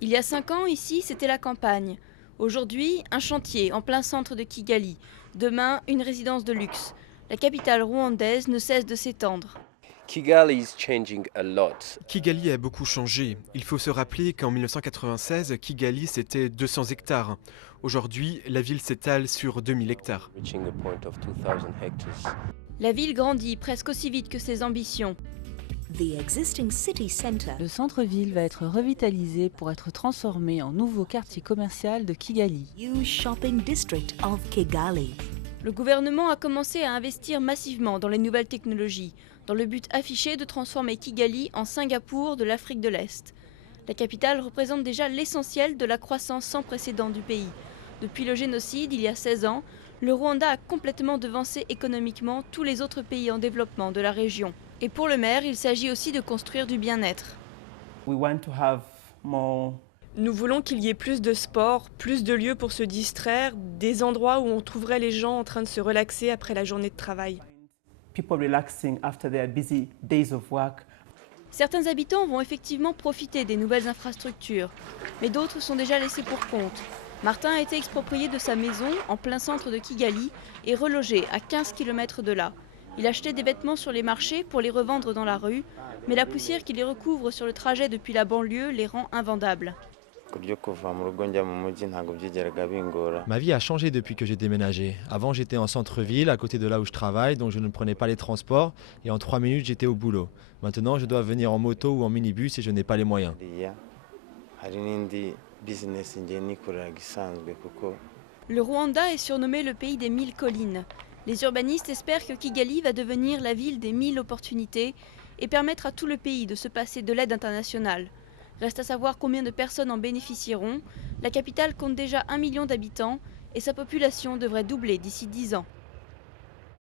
Il y a 5 ans, ici, c'était la campagne. Aujourd'hui, un chantier en plein centre de Kigali. Demain, une résidence de luxe. La capitale rwandaise ne cesse de s'étendre. Kigali is changing a lot. Kigali a beaucoup changé. Il faut se rappeler qu'en 1996, Kigali c'était 200 hectares. Aujourd'hui, la ville s'étale sur 2000 hectares. Reaching a point of 2000 hectares. La ville grandit presque aussi vite que ses ambitions. Le centre-ville va être revitalisé pour être transformé en nouveau quartier commercial de Kigali. Le gouvernement a commencé à investir massivement dans les nouvelles technologies, dans le but affiché de transformer Kigali en Singapour de l'Afrique de l'Est. La capitale représente déjà l'essentiel de la croissance sans précédent du pays. Depuis le génocide, il y a 16 ans, le Rwanda a complètement devancé économiquement tous les autres pays en développement de la région. Et pour le maire, il s'agit aussi de construire du bien-être. Nous voulons qu'il y ait plus de sport, plus de lieux pour se distraire, des endroits où on trouverait les gens en train de se relaxer après la journée de travail. Certains habitants vont effectivement profiter des nouvelles infrastructures, mais d'autres sont déjà laissés pour compte. Martin a été exproprié de sa maison en plein centre de Kigali et relogé à 15 km de là. Il achetait des vêtements sur les marchés pour les revendre dans la rue, mais la poussière qui les recouvre sur le trajet depuis la banlieue les rend invendables. Ma vie a changé depuis que j'ai déménagé. Avant, j'étais en centre-ville, à côté de là où je travaille, donc je ne prenais pas les transports et en 3 minutes, j'étais au boulot. Maintenant, je dois venir en moto ou en minibus et je n'ai pas les moyens. Le Rwanda est surnommé le pays des 1000 collines. Les urbanistes espèrent que Kigali va devenir la ville des 1000 opportunités et permettre à tout le pays de se passer de l'aide internationale. Reste à savoir combien de personnes en bénéficieront. La capitale compte déjà 1 million d'habitants et sa population devrait doubler d'ici 10 ans.